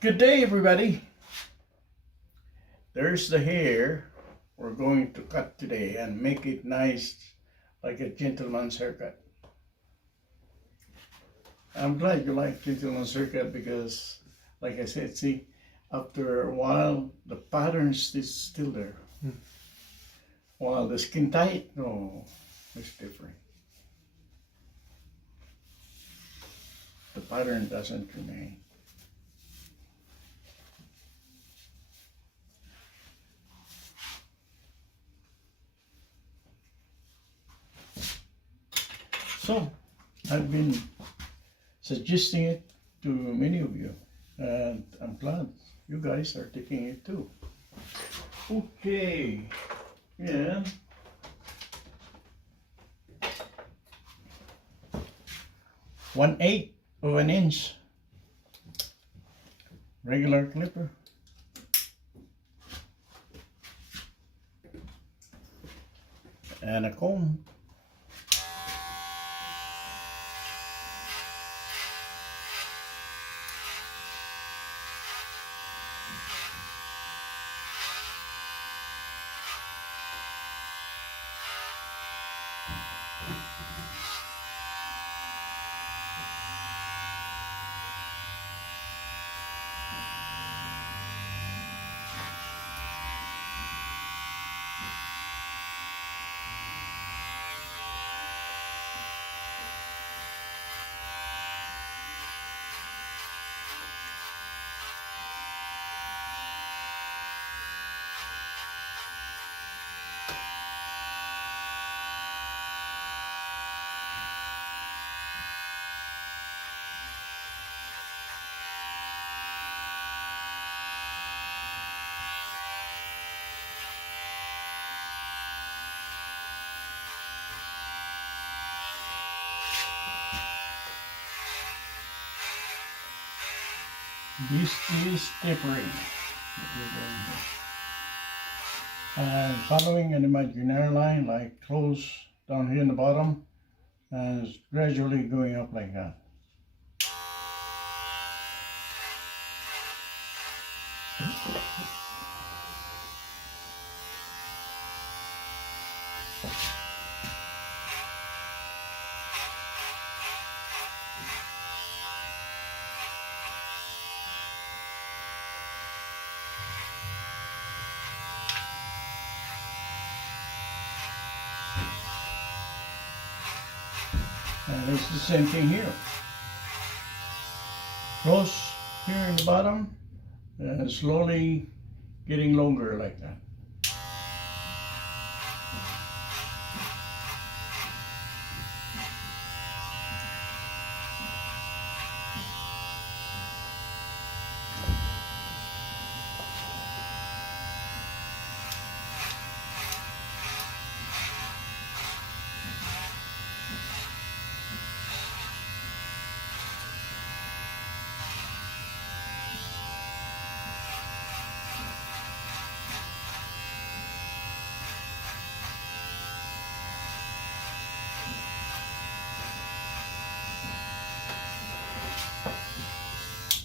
Good day, everybody. There's the hair we're going to cut today and make it nice like a gentleman's haircut. I'm glad you like gentleman's haircut because, like I said, see, after a while, the pattern is still there. While the skin tight, no, it's different. The pattern doesn't remain. So, I've been suggesting it to many of you, and I'm glad you guys are taking it too. Okay, yeah. 1/8 of an inch regular clipper. And a comb. This is tapering. And following an imaginary line like close down here in the bottom and it's gradually going up like that. And it's the same thing here. Close here in the bottom and slowly getting longer like that.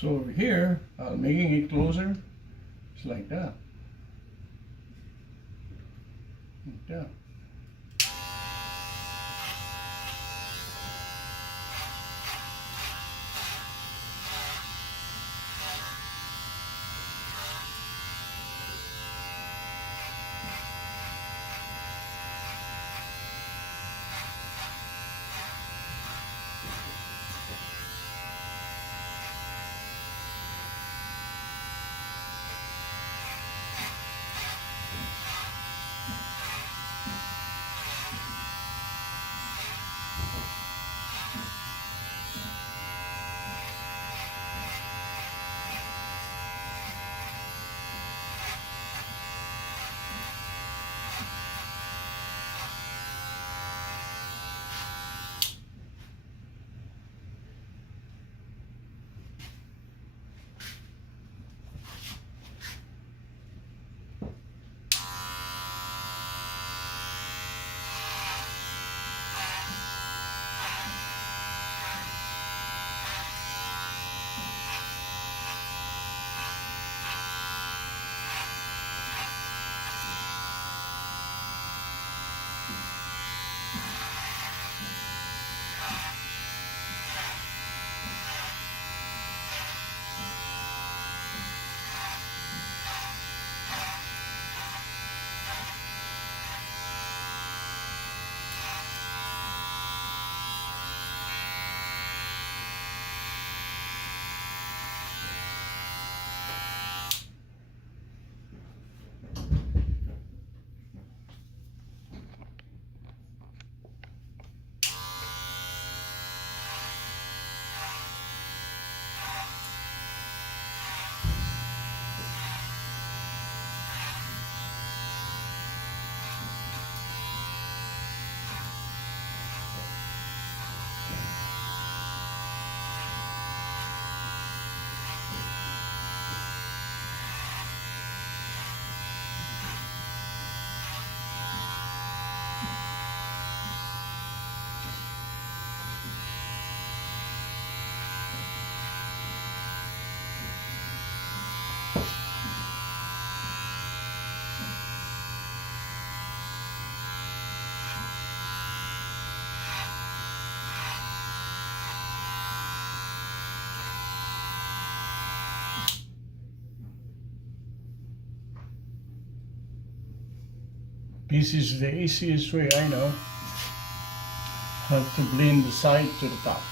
So over here, I'm making it closer. It's like that. Like that. This is the easiest way I know how to blend the side to the top.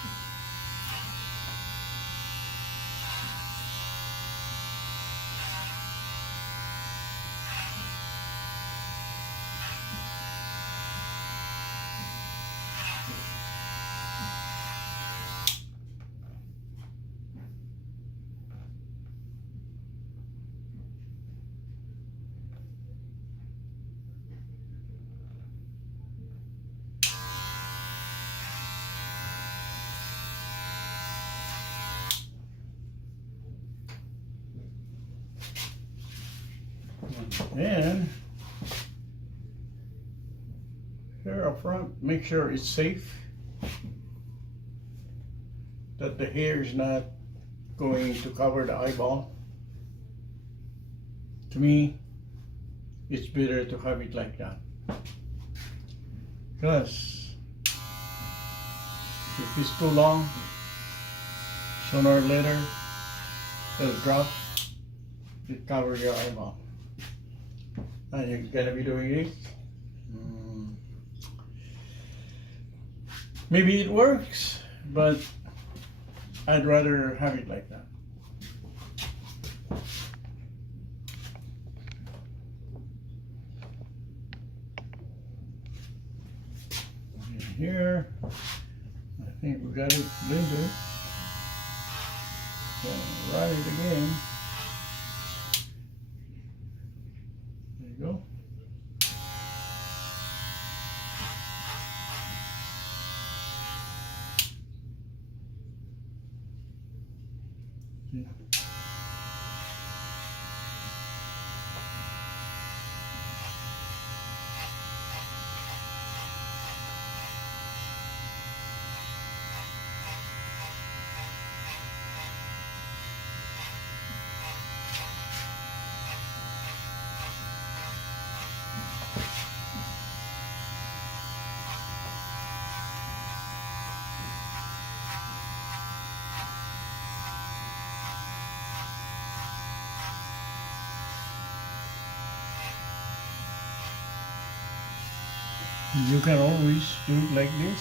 And here up front, make sure it's safe, that the hair is not going to cover the eyeball. To me, it's better to have it like that, because if it's too long, sooner or later it'll drop, it covers your eyeball. And you're gonna be doing this. Maybe it works, but I'd rather have it like that. And here, I think we got it blended. So write it again. There you go. You can always do it like this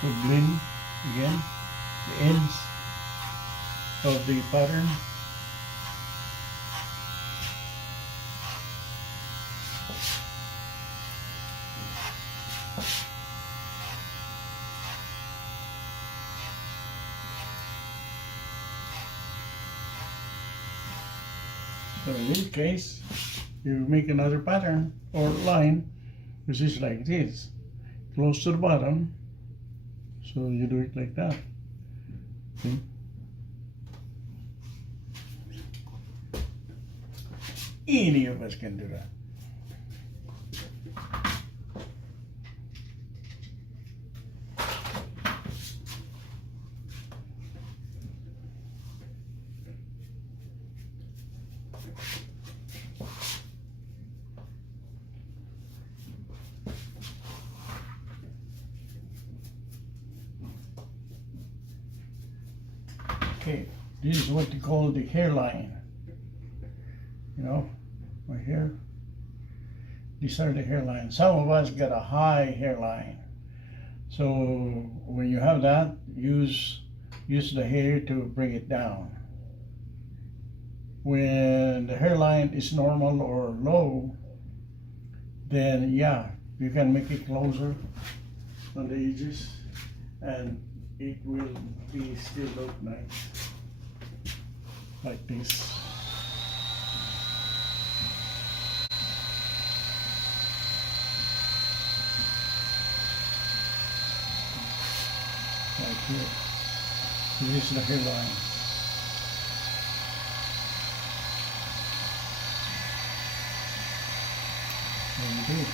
to blend again the ends of the pattern. So in this case, you make another pattern or line, which is like this, close to the bottom. So you do it like that. See? Any of us can do that. Okay, this is what they call the hairline. You know, right here. These are the hairline. Some of us got a high hairline. So when you have that, use the hair to bring it down. When the hairline is normal or low, then yeah, you can make it closer on the edges, and it will be still look nice like this. Like here. This is the hairline. There you go.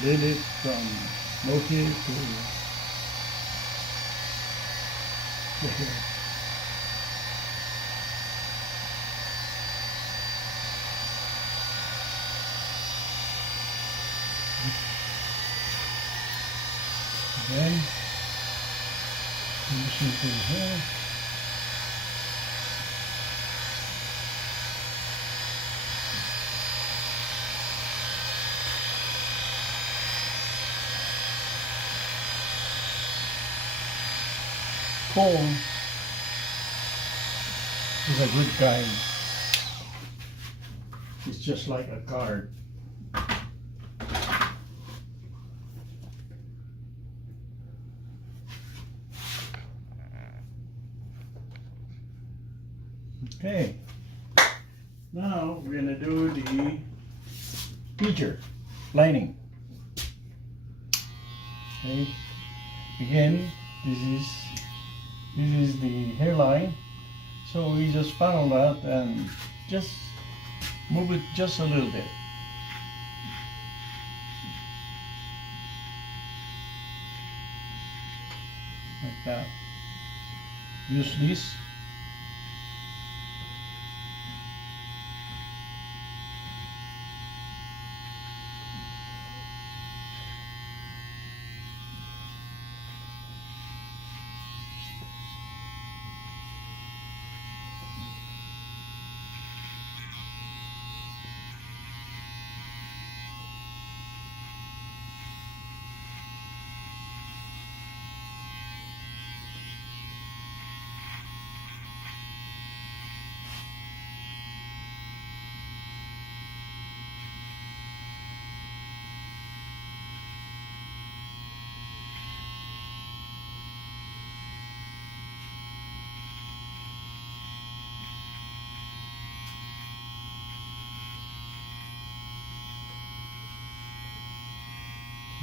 Blend it from low here to the hair. Then listen to the hair. Paul is a good guy. He's just like a card. Okay, now we're gonna do the feature lining. Okay, again, this is the hairline, so we just follow that and just move it just a little bit. Like that. Use this.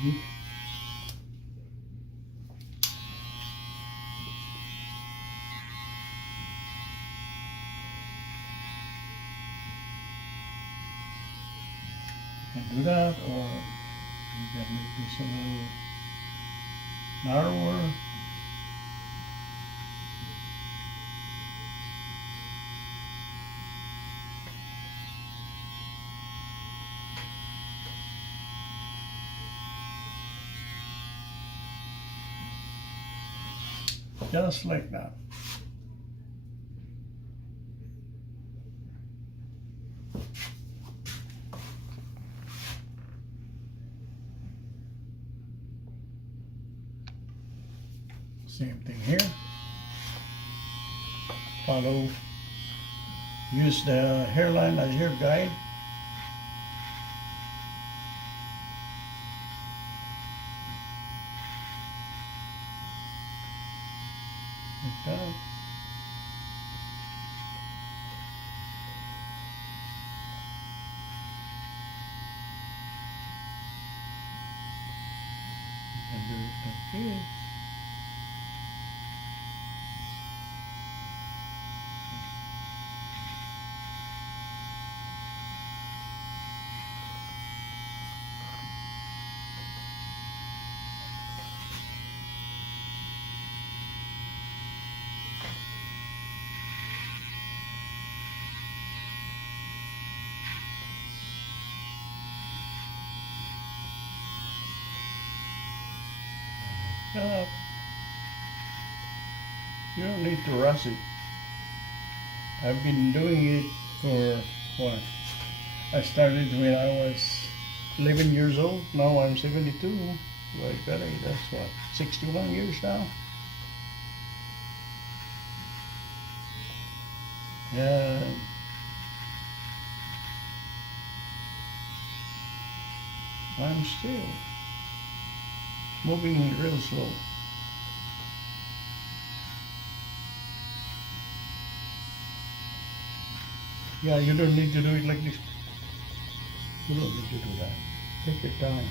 You can do that, or you can make this a little narrower. Just like that. Same thing here. Follow, use the hairline as your guide. Like that. You can do it like this. You don't need to rush it. I've been doing it for what? I started when I was 11 years old. Now I'm 72. Like that, that's what, 61 years now? Yeah. I'm still moving real slow. Yeah, you don't need to do it like this. You don't need to do that. Take your time.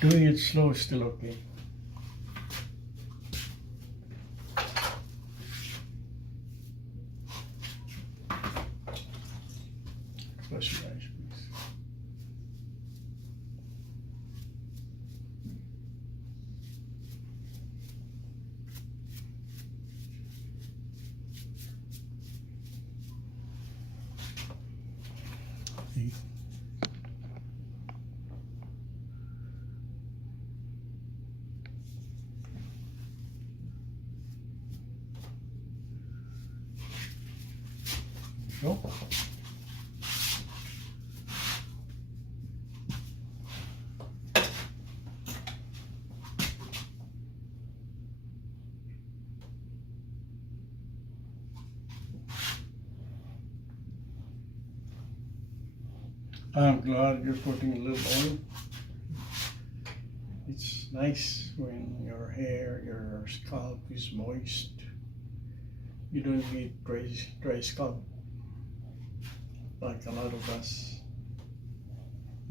Doing it slow is still okay. Close your eyes, please. See? Go. I'm glad you're putting a little oil. It's nice when your hair, your scalp is moist. You don't get dry scalp like a lot of us,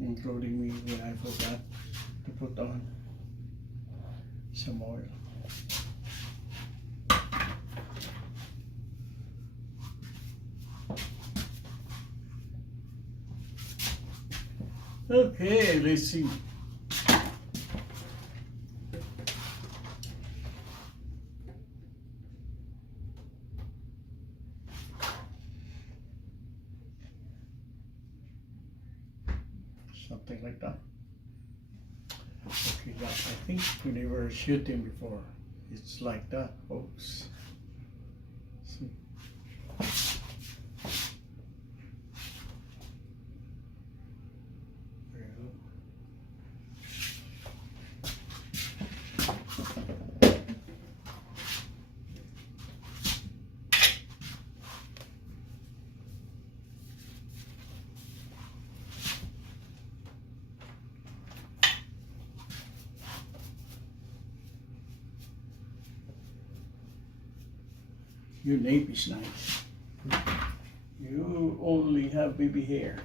including me when I forgot to put on some oil. Okay, let's see. Something like that. Okay, yeah, I think we never shooting before. It's like that, folks. See. There you go. Your nape is nice. You only have baby hair.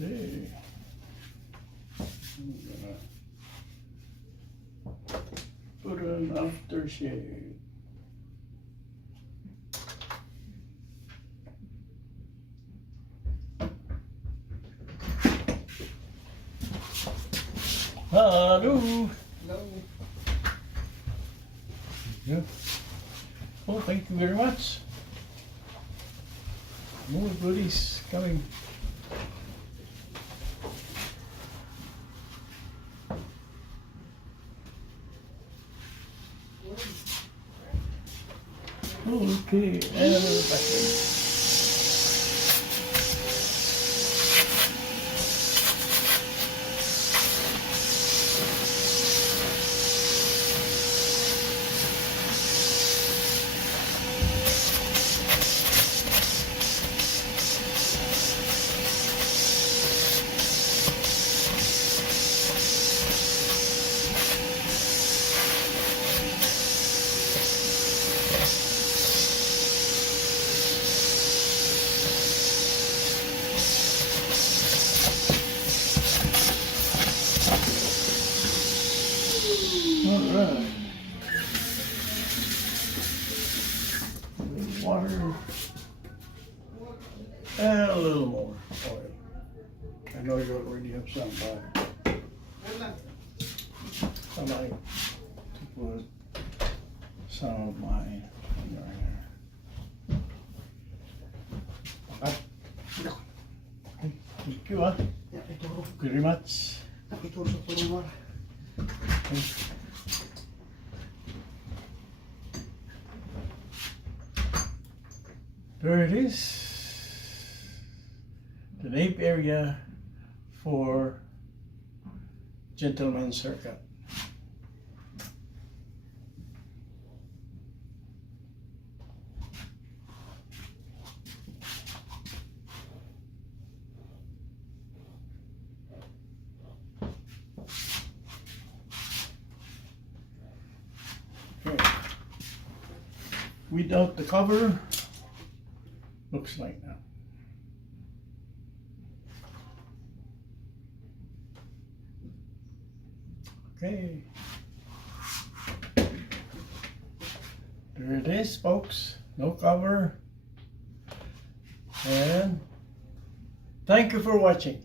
Okay. I'm gonna put an aftershave. Hello. Hello. Yeah. Oh, thank you very much. More goodies coming. Okay, and back. All right. Water and a little more oil. I know you already have some, but I like to put some of mine in your hair. Okay. Okay. Thank you, Ya, ituro. very much. Ituro sa pulungan. Okay. There it is. The nape area for gentleman's haircut. Okay. Without the cover, looks like that. Okay. There it is, folks. No cover. And thank you for watching.